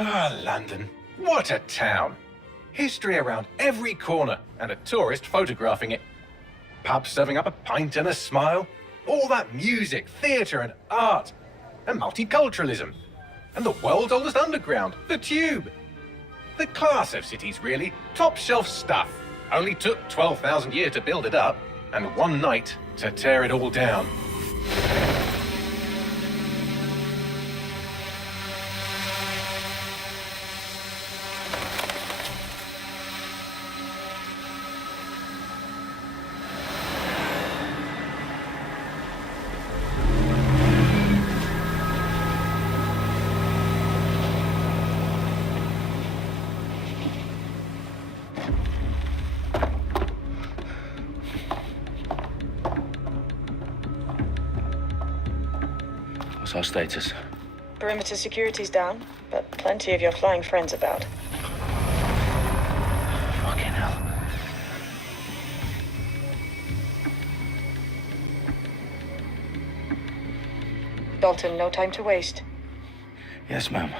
Ah, London. What a town. History around every corner, and a tourist photographing it. Pubs serving up a pint and a smile. All that music, theatre and art. And multiculturalism. And the world's oldest underground, the Tube. The class of cities, really. Top shelf stuff. Only took 12,000 years to build it up, and one night to tear it all down. What's our status? Perimeter security's down, but plenty of your flying friends about. Fucking hell. Dalton, no time to waste. Yes, ma'am.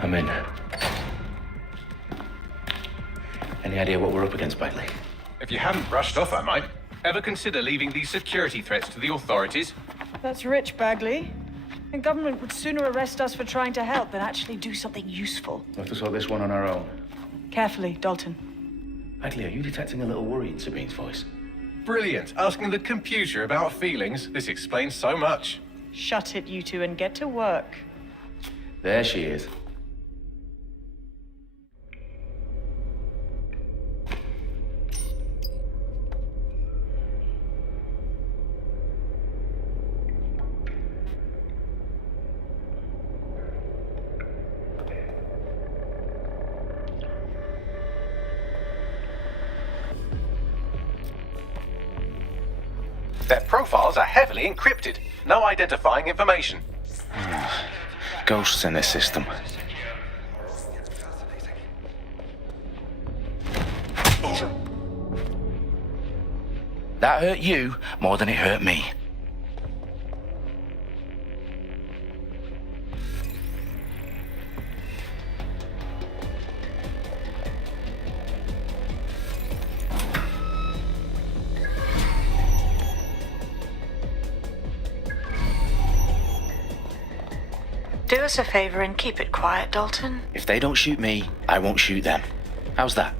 I'm in. Any idea what we're up against, Bagley? If you haven't brushed off, I might. Ever consider leaving these security threats to the authorities? That's rich, Bagley. The government would sooner arrest us for trying to help than actually do something useful. We'll have to sort this one on our own. Carefully, Dalton. Bagley, are you detecting a little worry in Sabine's voice? Brilliant. Asking the computer about feelings. This explains so much. Shut it, you two, and get to work. There she is. Their profiles are heavily encrypted. No identifying information. Ghosts in this system. That hurt you more than it hurt me. Do us a favor and keep it quiet, Dalton. If they don't shoot me, I won't shoot them. How's that?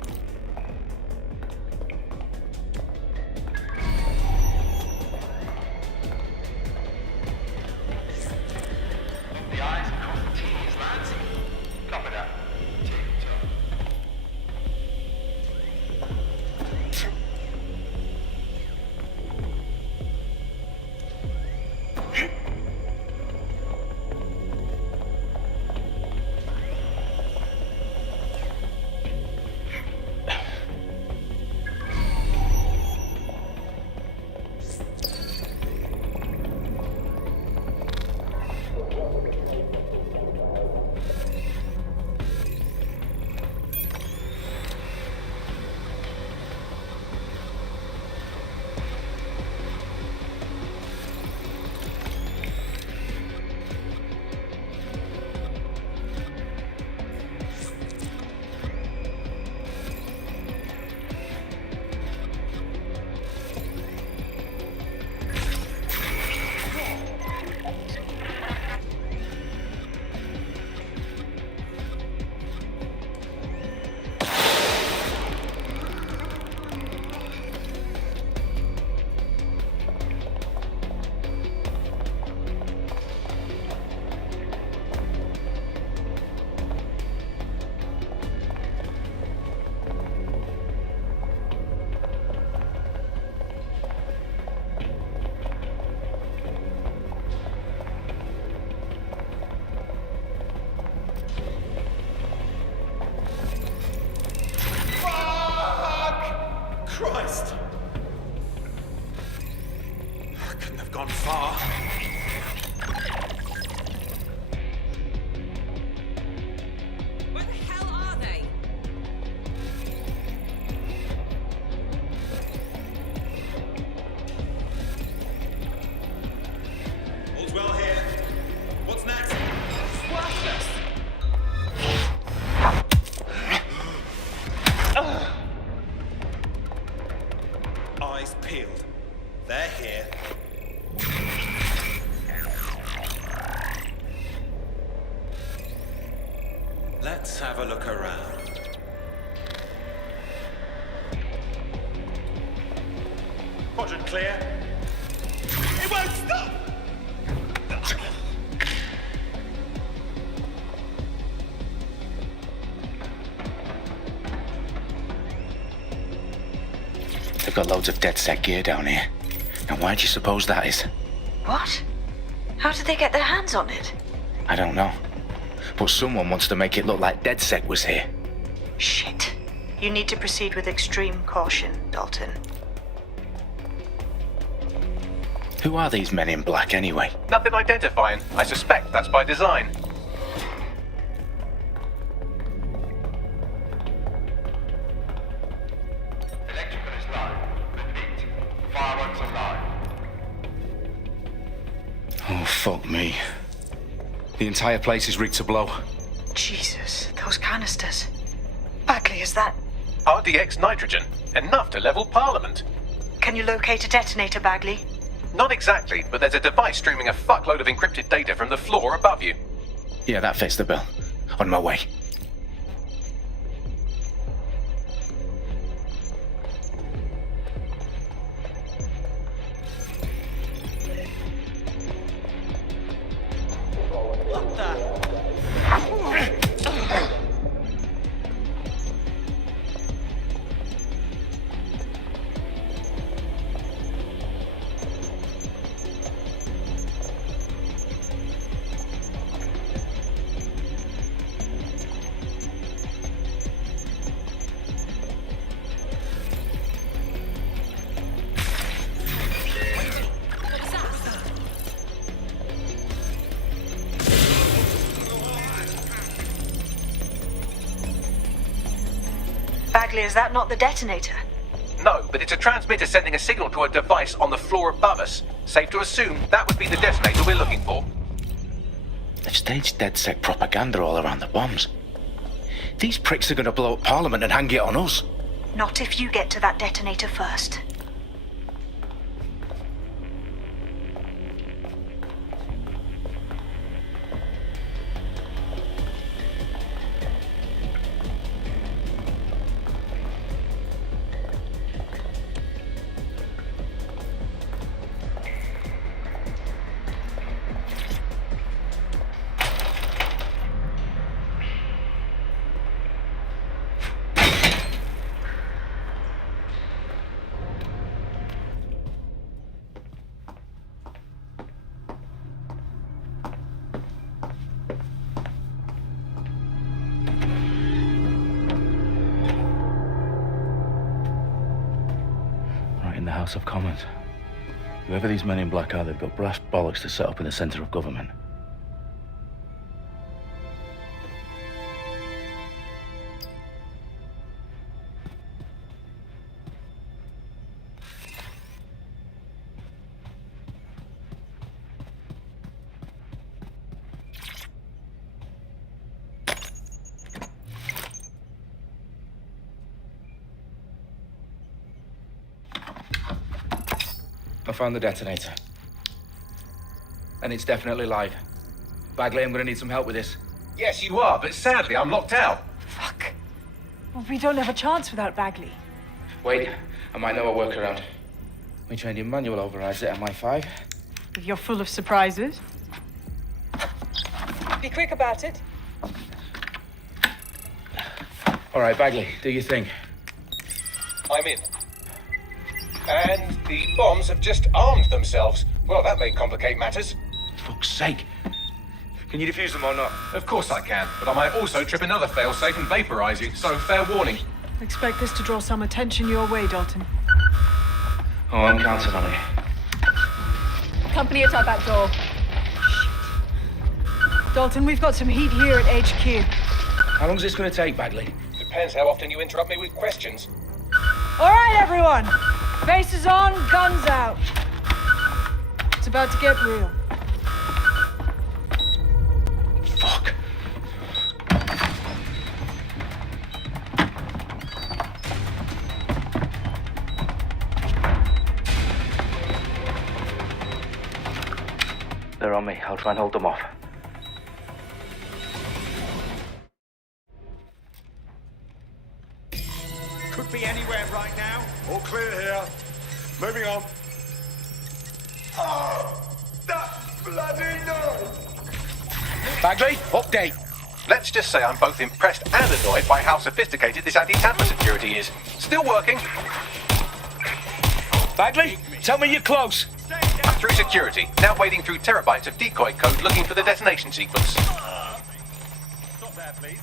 The eyes across the T's, lads. Copy that. Tick-tock. Christ! I couldn't have gone far. Where the hell are they? They're here. Let's have a look around. Quadrant clear. It won't stop! They've got loads of DedSec gear down here. Now why do you suppose that is? What? How did they get their hands on it? I don't know. But someone wants to make it look like DedSec was here. Shit. You need to proceed with extreme caution, Dalton. Who are these men in black anyway? Nothing identifying. I suspect that's by design. Electrical is low. Repeat. Fireworks are low. Oh, fuck me. The entire place is rigged to blow. Jesus, those canisters. Bagley, is that... RDX nitrogen. Enough to level Parliament. Can you locate a detonator, Bagley? Not exactly, but there's a device streaming a fuckload of encrypted data from the floor above you. Yeah, that fits the bill. On my way. What the? Bagley, is that not the detonator? No, but it's a transmitter sending a signal to a device on the floor above us. Safe to assume that would be the detonator we're looking for. They've staged DedSec propaganda all around the bombs. These pricks are going to blow up Parliament and hang it on us. Not if you get to that detonator first. In the House of Commons. Whoever these men in black are, they've got brass bollocks to set up in the centre of government. I found the detonator. And it's definitely live. Bagley, I'm gonna need some help with this. Yes, you are, but sadly I'm locked out. Fuck. Well, we don't have a chance without Bagley. Wait, I might know a workaround. We trained in manual overrides at MI5. You're full of surprises. Be quick about it. All right, Bagley, do your thing. I'm in. And the bombs have just armed themselves. Well, that may complicate matters. Fuck's sake. Can you defuse them or not? Of course I can, but I might also trip another failsafe and vaporize you, so fair warning. Expect this to draw some attention your way, Dalton. Oh, I'm counting on it. Company at our back door. Shit. Dalton, we've got some heat here at HQ. How long is this gonna take, Bagley? Depends how often you interrupt me with questions. All right, everyone. Faces on, guns out. It's about to get real. Fuck. They're on me. I'll try and hold them off. Could be anywhere right now. All clear here. Moving on. Oh, that bloody noise! Bagley, update. Let's just say I'm both impressed and annoyed by how sophisticated this anti-tamper security is. Still working. Bagley, tell me you're close. I'm through security, now wading through terabytes of decoy code looking for the detonation sequence. Stop there, please.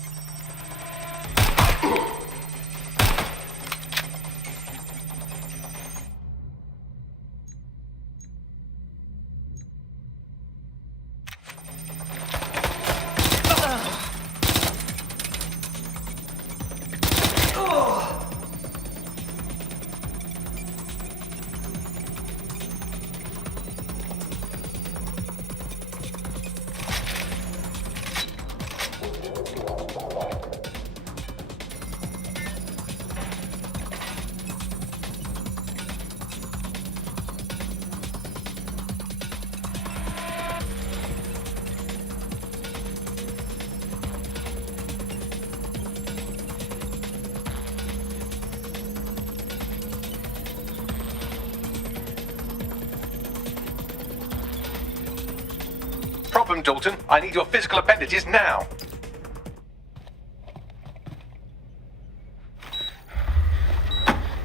Problem, Dalton. I need your physical appendages now.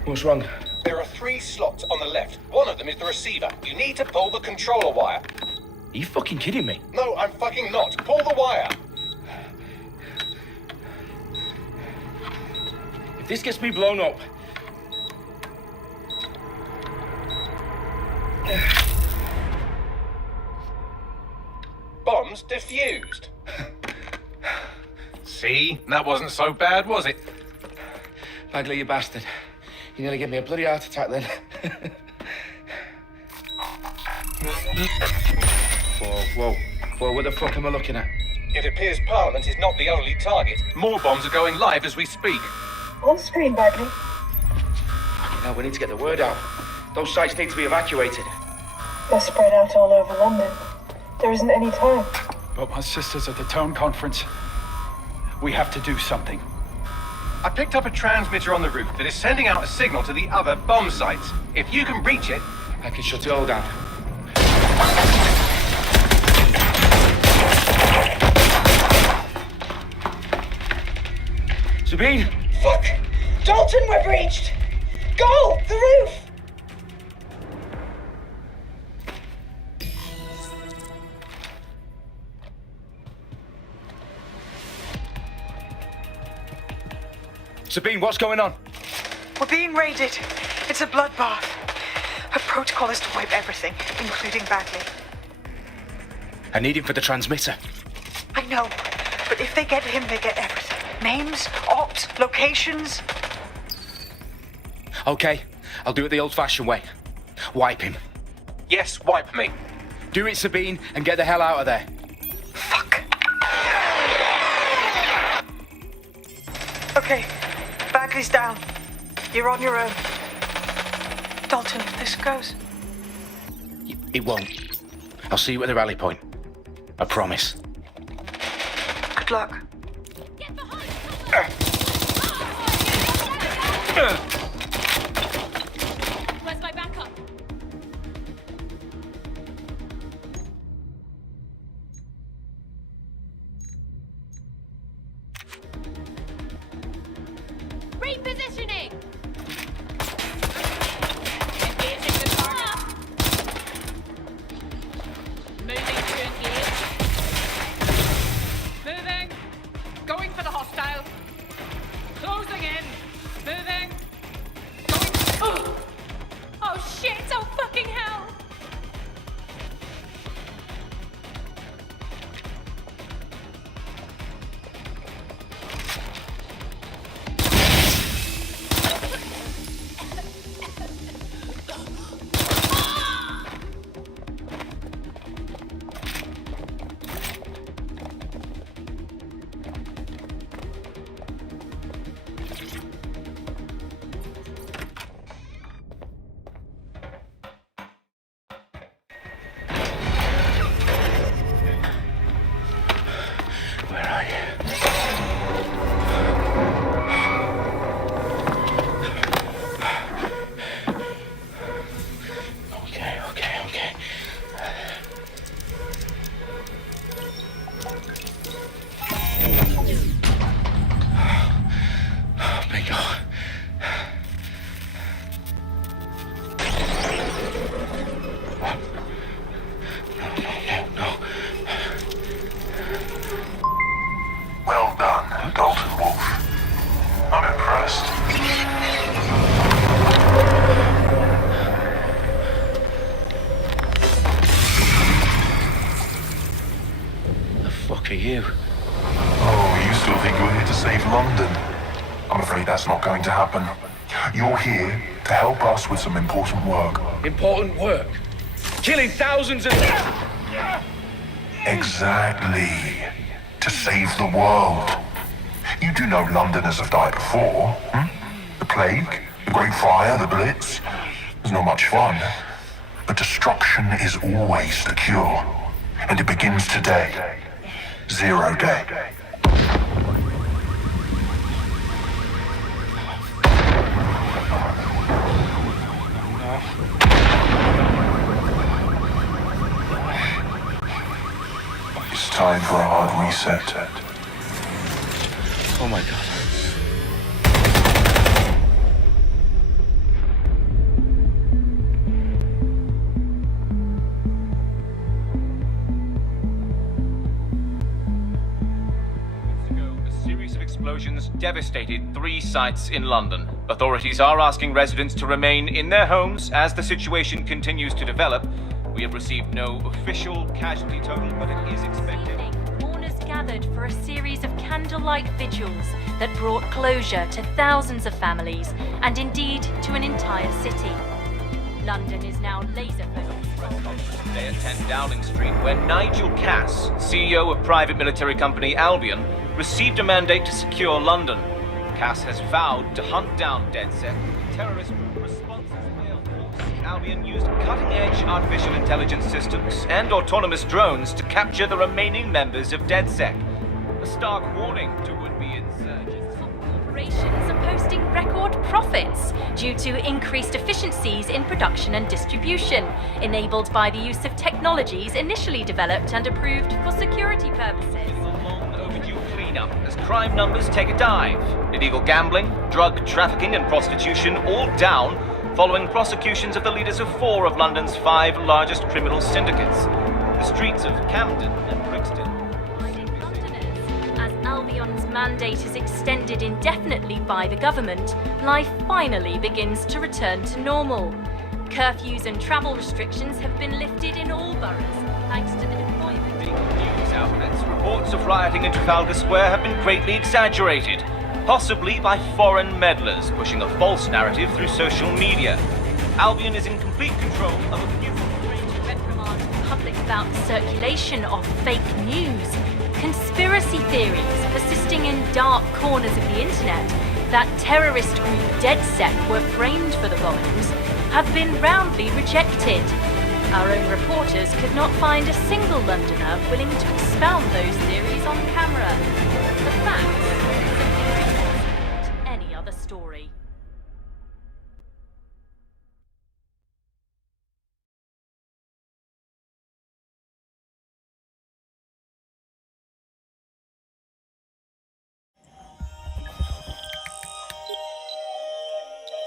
What's wrong? There are 3 slots on the left. One of them is the receiver. You need to pull the controller wire. Are you fucking kidding me? No, I'm fucking not. Pull the wire. If this gets me blown up... Bombs defused. See? That wasn't so bad, was it? Bagley, you bastard. You nearly gave me a bloody heart attack then. Whoa. What the fuck am I looking at? It appears Parliament is not the only target. More bombs are going live as we speak. On screen, Bagley. Now we need to get the word out. Those sites need to be evacuated. They're spread out all over London. There isn't any time. But my sister's at the town conference. We have to do something. I picked up a transmitter on the roof that is sending out a signal to the other bomb sites. If you can reach it... I can shut it all down. Sabine! Fuck! Dalton, we're breached! Go! The roof! Sabine, what's going on? We're being raided. It's a bloodbath. Her protocol is to wipe everything, including Bagley. I need him for the transmitter. I know, but if they get him, they get everything. Names, ops, locations. Okay, I'll do it the old-fashioned way. Wipe him. Yes, wipe me. Do it, Sabine, and get the hell out of there. Fuck. Okay, Bagley's down. You're on your own. Dalton, if this goes... It won't. I'll see you at the rally point. I promise. Good luck. Where's my backup? Repositioning! Engaging the target. Moving to engage. Moving. Going for the hostile. Closing in. Moving. for you. Oh, you still think you're here to save London? I'm afraid that's not going to happen. You're here to help us with some important work. Important work? Killing thousands of... Exactly. To save the world. You do know Londoners have died before, hmm? The plague, the Great Fire, the Blitz. It's not much fun. But destruction is always the cure. And it begins today. 0 day. It's time for a hard reset. Oh my god. A series of explosions devastated 3 sites in London. Authorities are asking residents to remain in their homes as the situation continues to develop. We have received no official casualty total, but it is expected. Mourners gathered for a series of candlelight vigils that brought closure to thousands of families and indeed to an entire city. London is now laser-focused. Today at 10 Dowling Street, where Nigel Cass, CEO of private military company Albion, received a mandate to secure London. Cass has vowed to hunt down DedSec, terrorist group responses failed. Albion used cutting-edge artificial intelligence systems and autonomous drones to capture the remaining members of DedSec. A stark warning to would-be insurgents. Corporations are posting record profits due to increased efficiencies in production and distribution, enabled by the use of technologies initially developed and approved for security purposes. Overdue cleanup as crime numbers take a dive. Illegal gambling, drug trafficking and prostitution all down following prosecutions of the leaders of 4 of London's 5 largest criminal syndicates. The streets of Camden and Brixton. As Albion's mandate is extended indefinitely by the government, life finally begins to return to normal. Curfews and travel restrictions have been lifted in all boroughs, thanks to the deployment. News outlets, reports of rioting in Trafalgar Square have been greatly exaggerated, possibly by foreign meddlers pushing a false narrative through social media. Albion is in complete control of a few... To reprimand the public about the circulation of fake news, conspiracy theories persisting in dark corners of the internet that terrorist group DedSec were framed for the bombings have been roundly rejected. Our own reporters could not find a single Londoner willing to expound those theories on camera. The facts simply don't support any other story.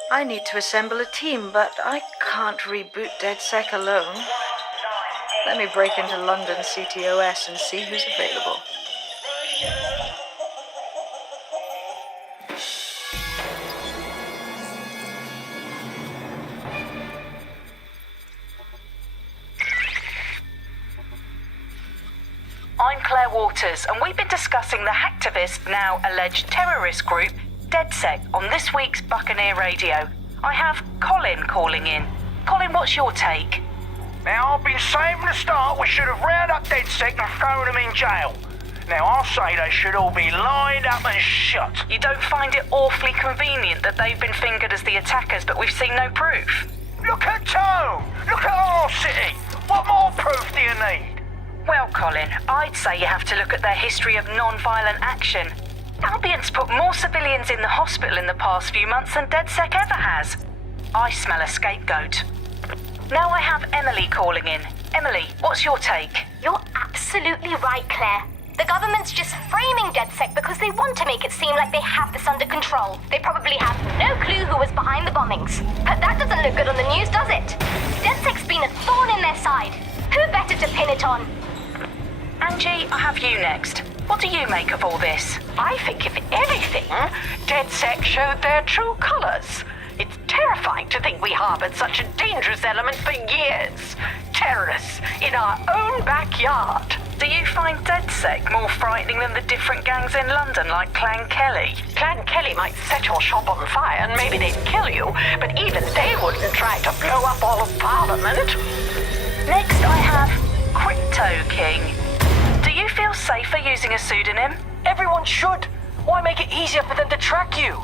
I need to assemble a team, but I can't reboot DedSec alone. Let me break into London CTOS and see who's available. I'm Claire Waters, and we've been discussing the hacktivist, now alleged terrorist group, DedSec, on this week's Buccaneer Radio. I have Colin calling in. Colin, what's your take? Now, I've been saying from the start we should have rounded up DedSec and thrown them in jail. Now, I'll say they should all be lined up and shot. You don't find it awfully convenient that they've been fingered as the attackers, but we've seen no proof? Look at Tone! Look at our city! What more proof do you need? Well, Colin, I'd say you have to look at their history of non-violent action. Albion's put more civilians in the hospital in the past few months than DedSec ever has. I smell a scapegoat. Now I have Emily calling in. Emily, what's your take? You're absolutely right, Claire. The government's just framing DedSec because they want to make it seem like they have this under control. They probably have no clue who was behind the bombings. But that doesn't look good on the news, does it? DedSec's been a thorn in their side. Who better to pin it on? Angie, I have you next. What do you make of all this? I think, if anything, DedSec showed their true colors. It's terrifying to think we harbored such a dangerous element for years. Terrorists in our own backyard. Do you find DedSec more frightening than the different gangs in London like Clan Kelly? Clan Kelly might set your shop on fire and maybe they'd kill you, but even they wouldn't try to blow up all of Parliament. Next I have Crypto King. Do you feel safer using a pseudonym? Everyone should. Why make it easier for them to track you?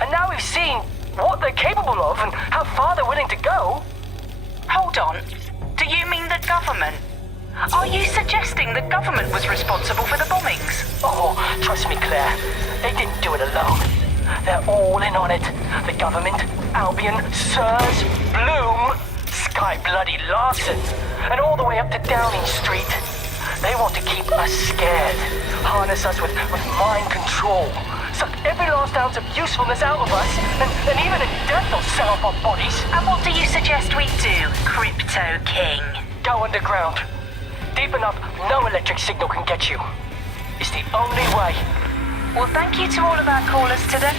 And now we've seen what they're capable of and how far they're willing to go. Hold on. Do you mean the government? Are you suggesting the government was responsible for the bombings? Oh, trust me, Claire. They didn't do it alone. They're all in on it. The government, Albion, Sirs, Bloom, Sky Bloody Larson, and all the way up to Downing Street. They want to keep us scared, harness us with mind control, suck every last ounce of usefulness out of us, and even in death they'll sell off our bodies. And what do you suggest we do, Crypto King? Go underground. Deep enough, no electric signal can get you. It's the only way. Well, thank you to all of our callers today.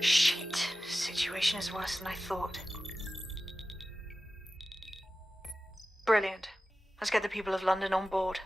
Shit. Situation is worse than I thought. Brilliant. Let's get the people of London on board.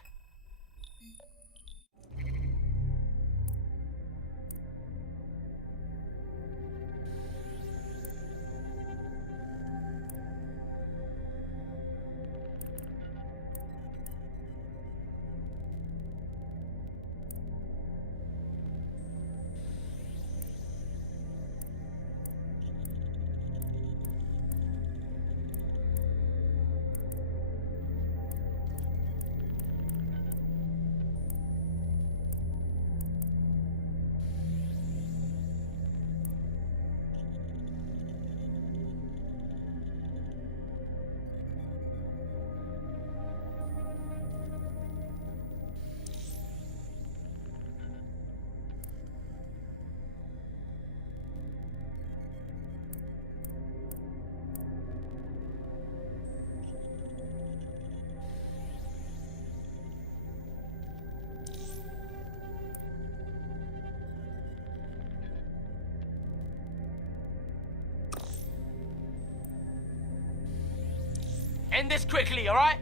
End this quickly, alright?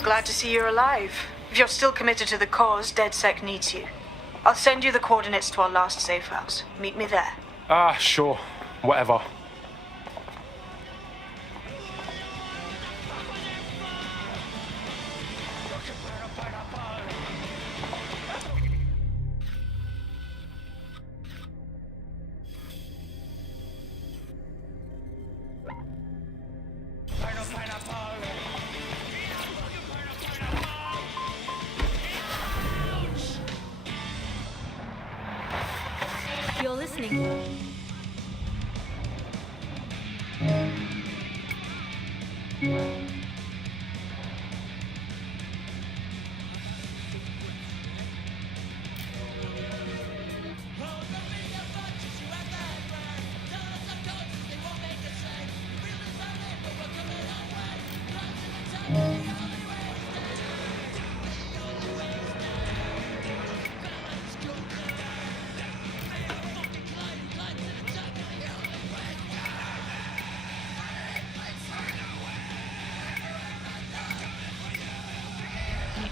Glad to see you're alive. If you're still committed to the cause, DedSec needs you. I'll send you the coordinates to our last safe house. Meet me there. Sure. Whatever. You're listening.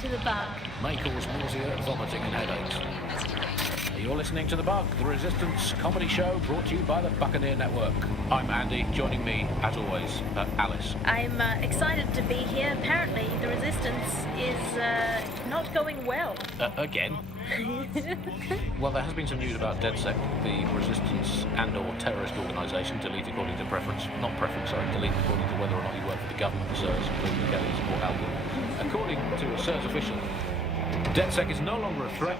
To the bug. May cause nausea, vomiting and headaches. You're listening to The Bug, the Resistance comedy show brought to you by the Buccaneer Network. I'm Andy, joining me, as always, Alice. I'm excited to be here. Apparently, the Resistance is not not going well. Again? Well, there has been some news about DedSec, the resistance and/or terrorist organisation, delete according to preference. Not preference, sorry, delete according to whether or not you work for the government, SIRS, including Kelly's or Albion. According to a SIRS official, DedSec is no longer a threat,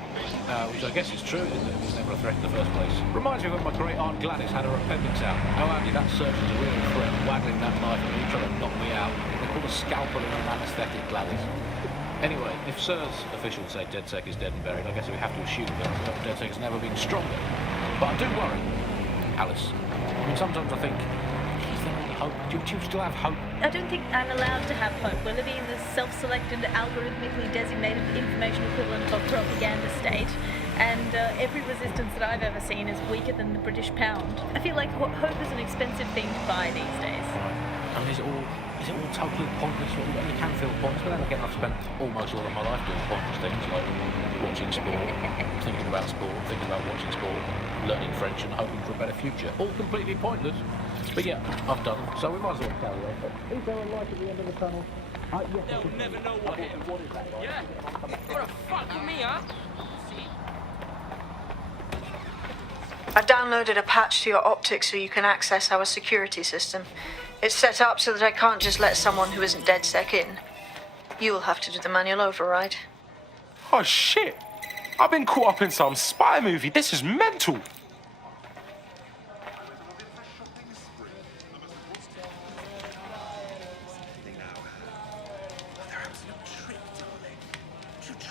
which I guess is true, isn't it? It was never a threat in the first place. Reminds me of when my great aunt Gladys had her appendix out. How Andy, that surgeon's a real threat, waggling that knife at me, trying to knock me out. They call a scalpel and an anaesthetic, Gladys. Anyway, if SIRS officials say DedSec is dead and buried, I guess we have to assume that DedSec has never been stronger. But I do worry, Alice. I mean, sometimes I think, is there any hope? Do you still have hope? I don't think I'm allowed to have hope. We're living in this self-selected, algorithmically designated information equivalent of propaganda state, and every resistance that I've ever seen is weaker than the British pound. I feel like hope is an expensive thing to buy these days. I mean, is it all totally pointless? You can feel pointless, but then again, I've spent almost all of my life doing pointless things, like watching sport, thinking about watching sport, learning French and hoping for a better future. All completely pointless. But yeah, I've done them, so we might as well carry on. Is there a light at the end of the tunnel? They'll never know what hit 'em. What is that, Yeah. What the fuck with me, huh? See? I've downloaded a patch to your optics so you can access our security system. It's set up so that I can't just let someone who isn't DedSec in. You will have to do the manual override. Oh shit! I've been caught up in some spy movie. This is mental.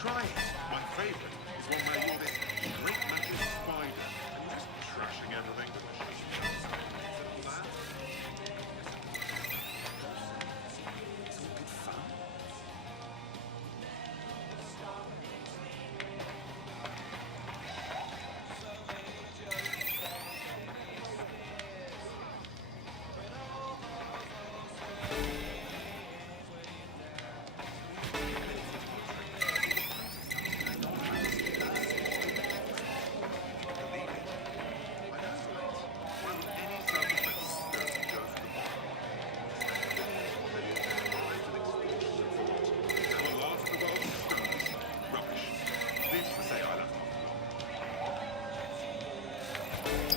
Try it. My favourite is one where you're this great magic spider and you're just trashing everything. Simple that. It's all good fun.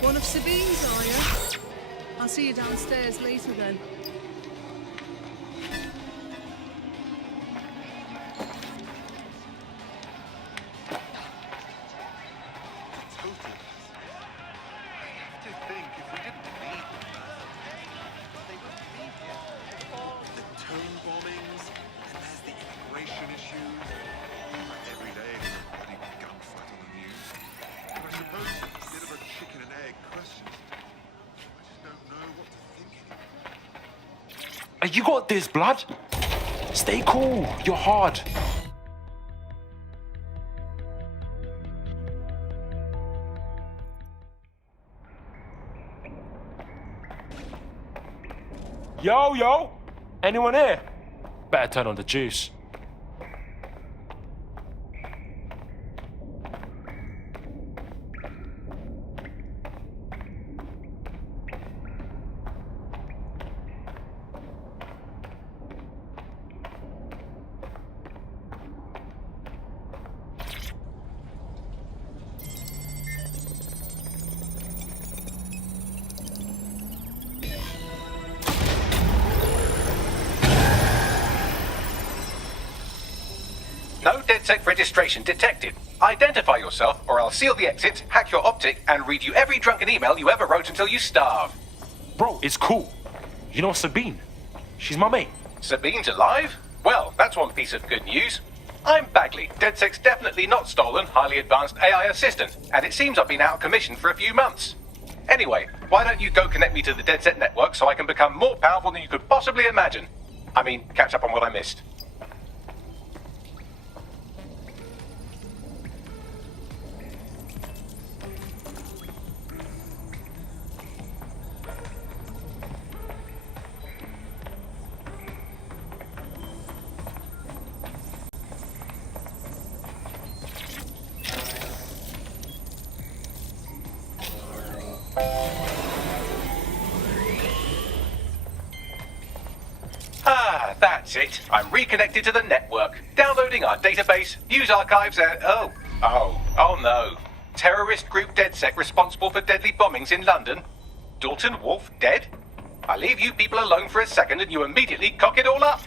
One of Sabine's, are you? I'll see you downstairs later then. You got this, blood. Stay cool. You're hard. Yo. Anyone here? Better turn on the juice. No DedSec registration detected. Identify yourself, or I'll seal the exits, hack your optic, and read you every drunken email you ever wrote until you starve. Bro, it's cool. You know Sabine? She's my mate. Sabine's alive? Well, that's one piece of good news. I'm Bagley, DedSec's definitely not stolen, highly advanced AI assistant, and it seems I've been out of commission for a few months. Anyway, why don't you go connect me to the DedSec network so I can become more powerful than you could possibly imagine? I mean, catch up on what I missed. That's it. I'm reconnected to the network, downloading our database, news archives, and oh no. Terrorist group DedSec responsible for deadly bombings in London. Dalton Wolf dead? I leave you people alone for a second and you immediately cock it all up.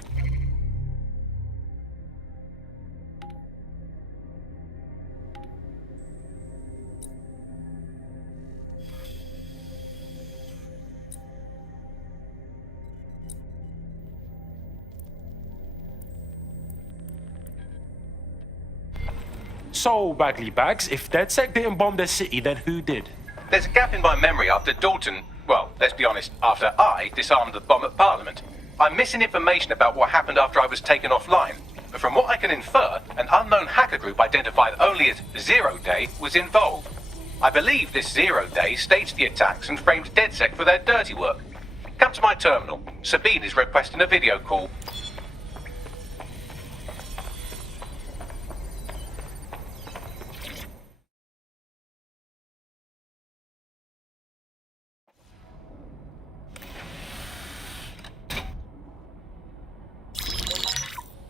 So, Bagley Bags, if DedSec didn't bomb the city, then who did? There's a gap in my memory after Dalton, well, let's be honest, after I disarmed the bomb at Parliament. I'm missing information about what happened after I was taken offline. But from what I can infer, an unknown hacker group identified only as Zero Day was involved. I believe this Zero Day staged the attacks and framed DedSec for their dirty work. Come to my terminal. Sabine is requesting a video call.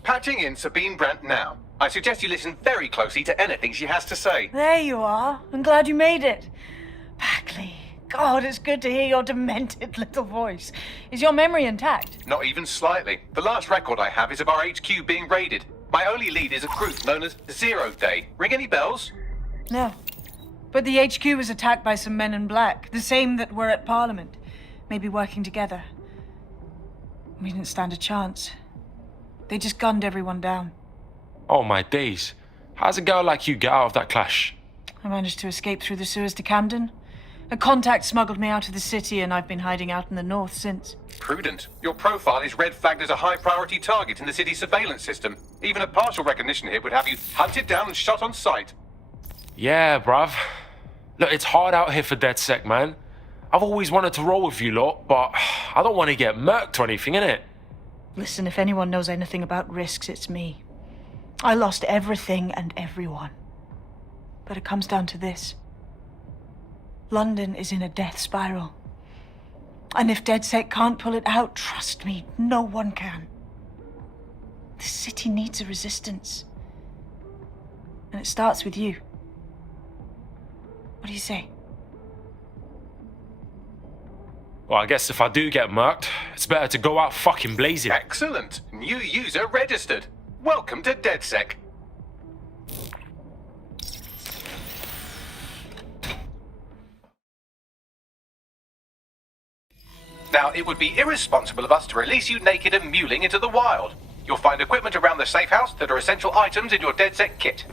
Patching in Sabine Brandt now. I suggest you listen very closely to anything she has to say. There you are. I'm glad you made it. Bagley, God, it's good to hear your demented little voice. Is your memory intact? Not even slightly. The last record I have is of our HQ being raided. My only lead is a group known as Zero Day. Ring any bells? No. But the HQ was attacked by some men in black, the same that were at Parliament. Maybe working together. We didn't stand a chance. They just gunned everyone down. Oh my days. How's a girl like you get out of that clash? I managed to escape through the sewers to Camden. A contact smuggled me out of the city and I've been hiding out in the north since. Prudent. Your profile is red flagged as a high priority target in the city's surveillance system. Even a partial recognition here would have you hunted down and shot on sight. Yeah, bruv. Look, it's hard out here for DedSec, man. I've always wanted to roll with you lot, but I don't want to get murked or anything, innit? Listen, if anyone knows anything about risks, it's me. I lost everything and everyone. But it comes down to this. London is in a death spiral. And if DedSec can't pull it out, trust me, no one can. The city needs a resistance. And it starts with you. What do you say? Well, I guess if I do get murked, it's better to go out fucking blazing. Excellent. New user registered. Welcome to DedSec. Now, it would be irresponsible of us to release you naked and mewling into the wild. You'll find equipment around the safe house that are essential items in your DedSec kit.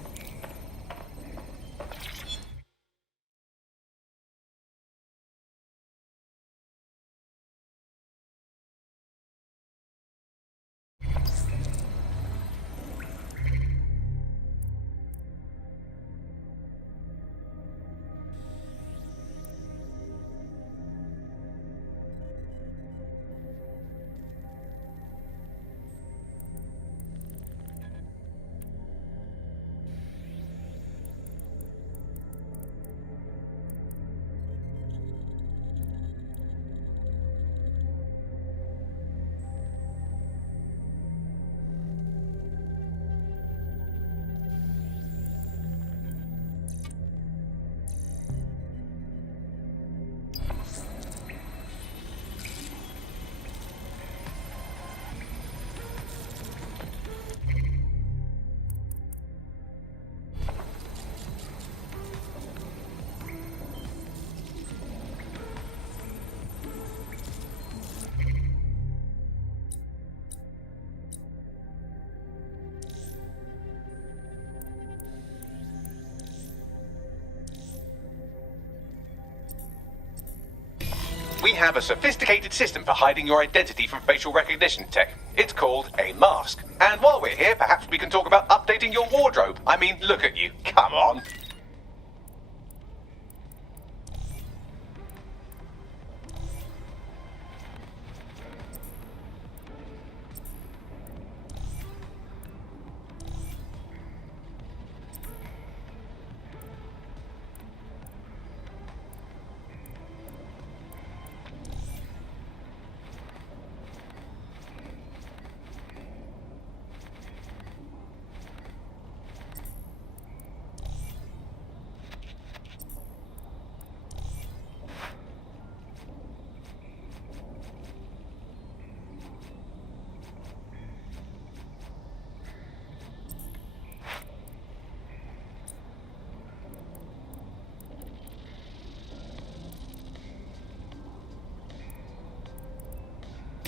We have a sophisticated system for hiding your identity from facial recognition tech. It's called a mask. And while we're here, perhaps we can talk about updating your wardrobe. I mean, look at you. Come on.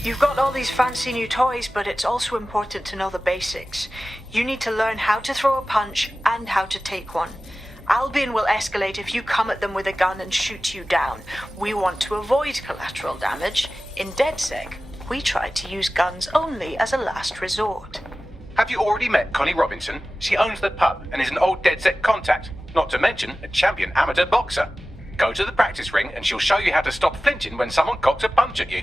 You've got all these fancy new toys, but it's also important to know the basics. You need to learn how to throw a punch and how to take one. Albion will escalate if you come at them with a gun and shoot you down. We want to avoid collateral damage. In DedSec, we try to use guns only as a last resort. Have you already met Connie Robinson? She owns the pub and is an old DedSec contact, not to mention a champion amateur boxer. Go to the practice ring and she'll show you how to stop flinching when someone cocks a punch at you.